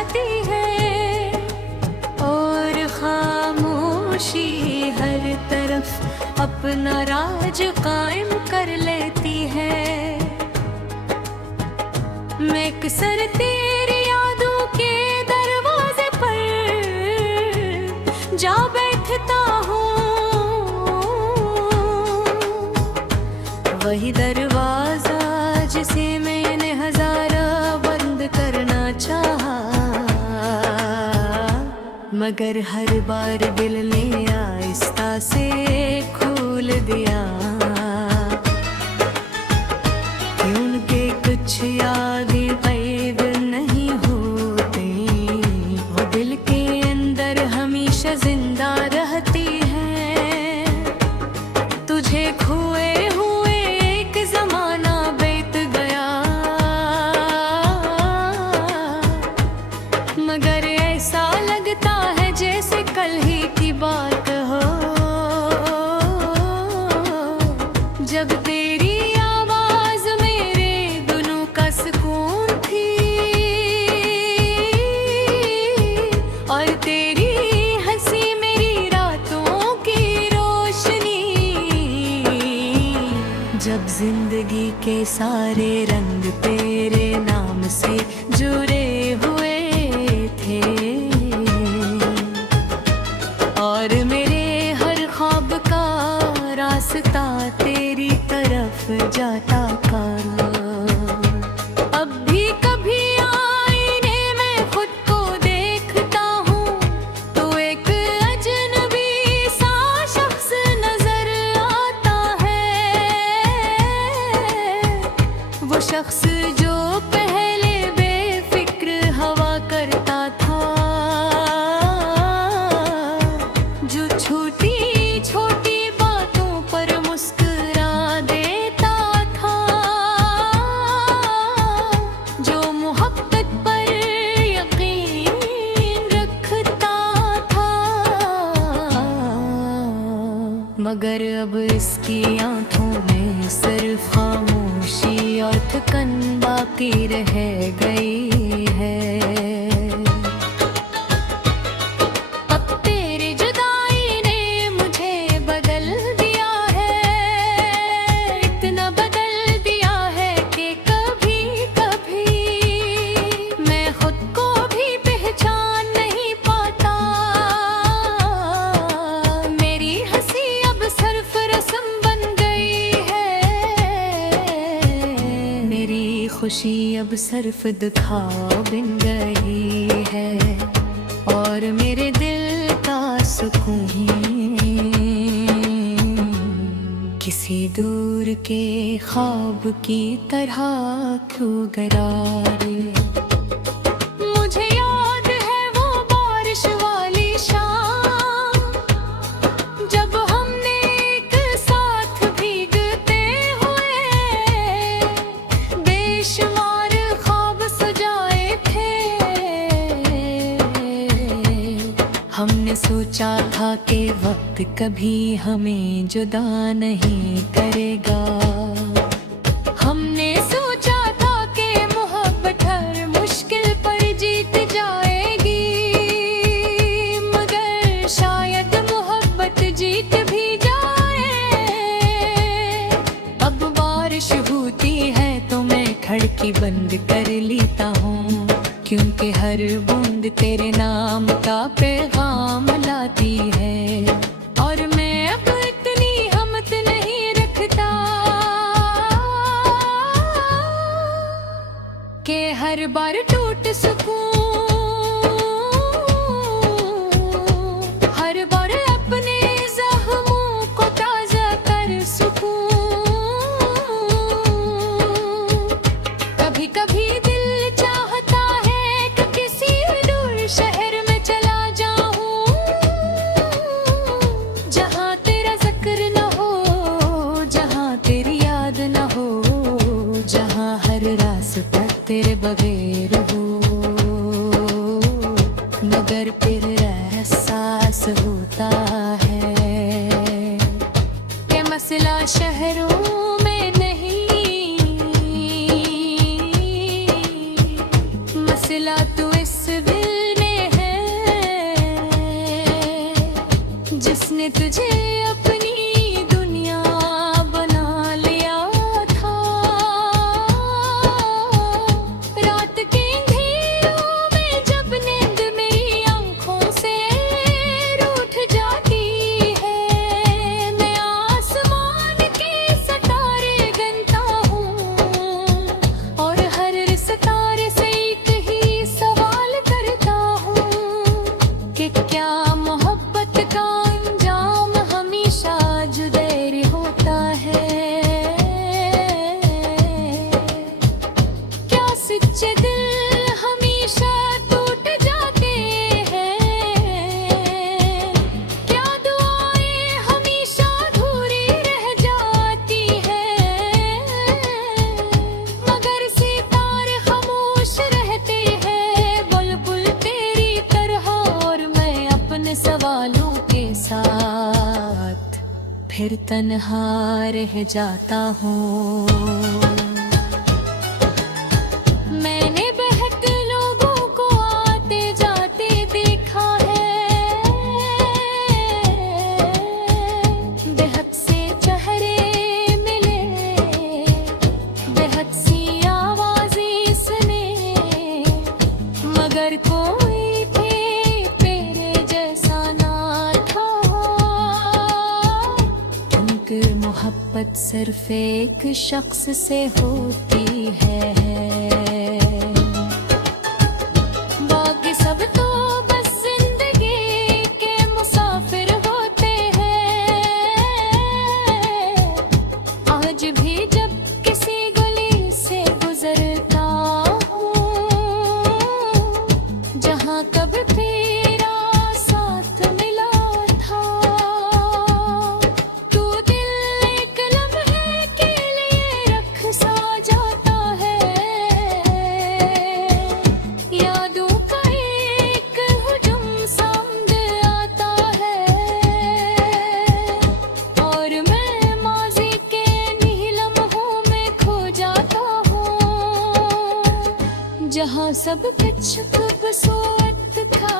जाती है और खामोशी हर तरफ अपना राज कायम कर लेती है। मैं अक्सर तेरी यादों के दरवाजे पर जा बैठता हूँ, वही दरवाजा जिसे मैंने हजारा बंद करना चाहा, मगर हर बार दिल ने आहिस्ता से खोल दिया। उनके कुछ यादें कैद नहीं होती, वो दिल के अंदर हमेशा जिंदा रहती हैं। तुझे खोए हुए एक जमाना बीत गया, मगर ऐसा लगता है जैसे कल ही की बात हो, जब तेरी आवाज मेरे दिलों का सुकून थी और तेरी हंसी मेरी रातों की रोशनी। जब जिंदगी के सारे रंग तेरे नाम से जुड़े हुए थे और मेरे हर ख्वाब का रास्ता तेरी तरफ जाता था, अब भी कभी आईने में खुद को देखता हूँ तो एक अजनबी सा शख्स नजर आता है। वो शख्स जो पहले बेफिक्र हवा करता था, जो छोटी छोटी बातों पर मुस्कुरा देता था, जो मोहब्बत पर यकीन रखता था, मगर अब इसकी आंखों में सिर्फ खामोशी और थकन बाकी रह गई है। अब तेरी जुदाई ने मुझे बदल दिया है, इतना बदल दिया है कि कभी कभी मैं खुद को भी पहचान नहीं पाता। मेरी हंसी अब सिर्फ रस्म बन गई है, मेरी खुशी अब सिर्फ दिखावा बन गई है और मेरे दिल का सुकून किसी दूर के ख्वाब की तरह क्यों गरारे। मुझे याद है वो बारिश वाली शाम, जब हमने एक साथ भीगते हुए बेशुमार ख्वाब सजाए थे। हमने सोचा था कि वक्त कभी हमें जुदा नहीं करेगा, हमने सोचा था कि मोहब्बत हर मुश्किल पर जीत जाएगी, मगर शायद मोहब्बत जीत भी जाए। अब बारिश होती है तो मैं खिड़की बंद कर लेता हूँ, क्योंकि हर बूंद तेरे नाम का पैगाम लाती है और मैं अब इतनी हिम्मत नहीं रखता कि हर बार टूट सकूं, हर बार अपने जख्मों को ताजा कर सकूं। कभी कभी दिल चाहता है कि किसी दूर शहर में चला जाऊं, जहां तेरा जिक्र न हो, जहां तेरी याद न हो, जहां हर रास्ता तेरे बगैर हो, मगर फिर एहसास होता है कि मसला शहरों में नहीं, मसला तो इस तन्हा रह जाता हूँ। मैंने बहुत लोगों को आते जाते देखा है, बहुत से चेहरे मिले, बहुत सी आवाजें सुने, मगर कोई भी तेरे जैसा ना था। उनकी मोहब्बत सिर्फ एक शख्स से होती है, बाकी सब तो बस जिंदगी के मुसाफिर होते हैं। आज भी जब किसी गली से गुजरता हूँ, जहाँ कभी तेरा साथ मिला था, तू दिल एक लम्हे के लिए रख सा जाता है। यादों का एक हुजूम सामने आता है, और मैं माज़ी के नीं लम्हों में खो जाता हूँ, जहाँ सब कुछ खूबसूरत था।